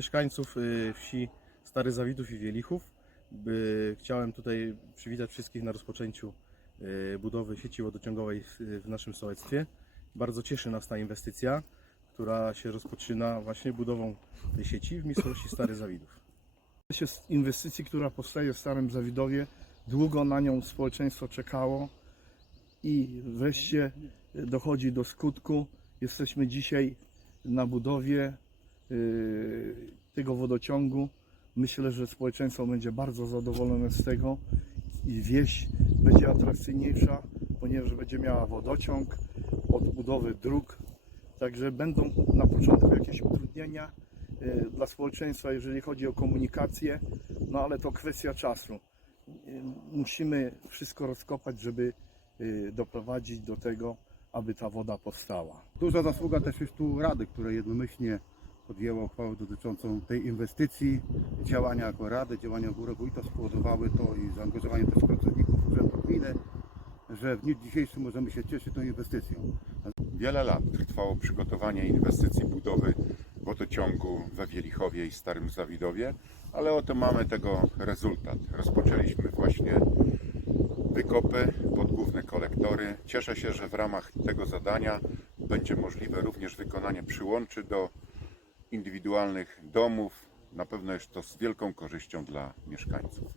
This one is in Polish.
mieszkańców y, wsi Stary Zawidów i Wielichów. Chciałem tutaj przywitać wszystkich na rozpoczęciu y, budowy sieci wodociągowej w, naszym sołectwie. Bardzo cieszy nas ta inwestycja, która się rozpoczyna właśnie budową tej sieci w miejscowości Stary Zawidów. To jest inwestycji, która powstaje w Starym Zawidowie. Długo na nią społeczeństwo czekało i wreszcie dochodzi do skutku. Jesteśmy dzisiaj na budowie yy, tego wodociągu. Myślę, że społeczeństwo będzie bardzo zadowolone z tego i wieś będzie atrakcyjniejsza, ponieważ będzie miała wodociąg, odbudowy dróg. Także będą na początku jakieś utrudnienia, y, dla społeczeństwa, jeżeli chodzi o komunikację, no ale to kwestia czasu. Y, Musimy wszystko rozkopać, żeby y, doprowadzić do tego, aby ta woda powstała. Duża zasługa też jest tu Rady, które jednomyślnie podjęło uchwałę dotyczącą tej inwestycji. Działania jako Rady, działania Góra Wójta spowodowały to i zaangażowanie też pracowników Urzędu Gminy, że w dniu dzisiejszym możemy się cieszyć tą inwestycją. Wiele lat trwało przygotowanie inwestycji budowy wodociągu we Wielichowie i Starym Zawidowie, ale oto mamy tego rezultat. Rozpoczęliśmy właśnie wykopy pod główne kolektory. Cieszę się, że w ramach tego zadania będzie możliwe również wykonanie przyłączy do indywidualnych domów. Na pewno jest to z wielką korzyścią dla mieszkańców.